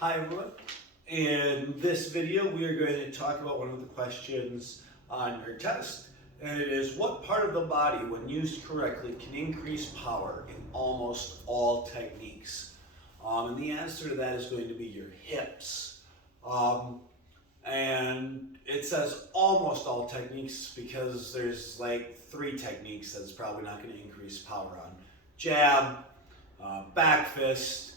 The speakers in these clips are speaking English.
Hi everyone. In this video we are going to talk about one of the questions on your test, and it is what part of the body when used correctly can increase power in almost all techniques. And the answer to that is going to be your hips. And it says almost all techniques because there's like 3 techniques that's probably not going to increase power on. Jab, back fist,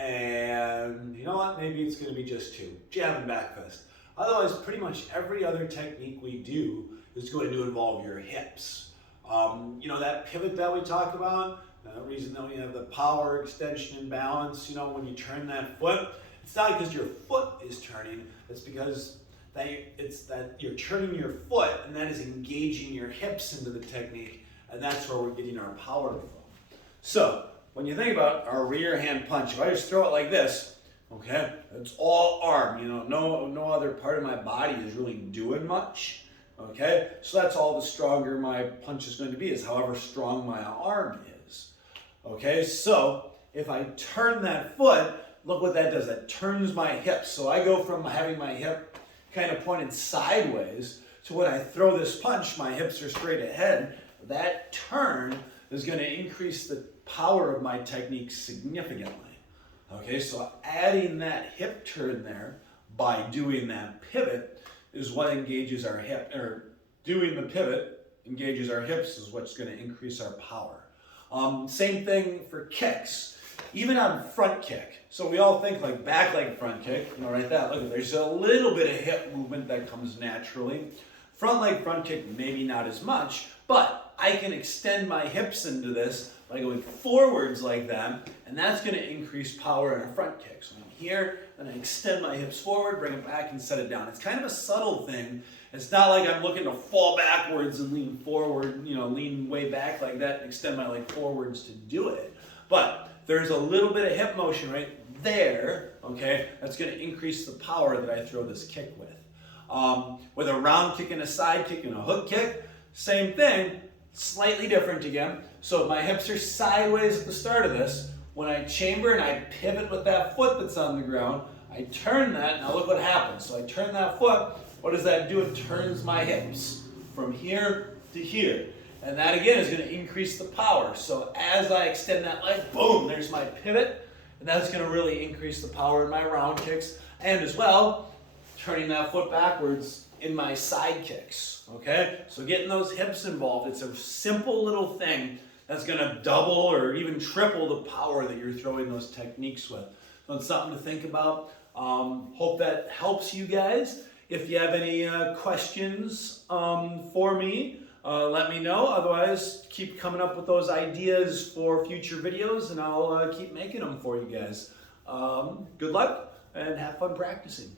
and you know what, maybe it's going to be just 2, jab and back fist. Otherwise, pretty much every other technique we do is going to involve your hips. That pivot that we talk about, the reason that we have the power, extension, and balance, when you turn that foot, it's not because your foot is turning, it's because that you're turning your foot and that is engaging your hips into the technique, and that's where we're getting our power from. So, when you think about our rear hand punch, if I just throw it like this, okay, it's all arm, no other part of my body is really doing much, okay? So that's all the stronger my punch is going to be, is however strong my arm is, okay? So if I turn that foot, look what that does, that turns my hips. So I go from having my hip kind of pointed sideways to when I throw this punch, my hips are straight ahead. That turn is going to increase the power of my technique significantly. Okay, so adding that hip turn there by doing that pivot is what engages our hip, or doing the pivot engages our hips is what's going to increase our power. Same thing for kicks, even on front kick. So we all think like back leg front kick, right there. Look, there's a little bit of hip movement that comes naturally. Front leg front kick, maybe not as much, but I can extend my hips into this by going forwards like that, and that's going to increase power in a front kick. So I'm here, then I extend my hips forward, bring it back, and set it down. It's kind of a subtle thing. It's not like I'm looking to fall backwards and lean forward, lean way back like that and extend my leg forwards to do it. But there's a little bit of hip motion right there, okay, that's going to increase the power that I throw this kick with. With a round kick and a side kick and a hook kick, same thing, slightly different again. So if my hips are sideways at the start of this, when I chamber and I pivot with that foot that's on the ground, I turn that, now look what happens. So I turn that foot, what does that do? It turns my hips from here to here. And that again is going to increase the power. So as I extend that leg, boom, there's my pivot. And that's going to really increase the power in my round kicks. And as well, turning that foot backwards in my side kicks, okay? So getting those hips involved, it's a simple little thing that's gonna double or even triple the power that you're throwing those techniques with. So it's something to think about. Hope that helps you guys. If you have any questions for me, let me know. Otherwise, keep coming up with those ideas for future videos and I'll keep making them for you guys. Good luck and have fun practicing.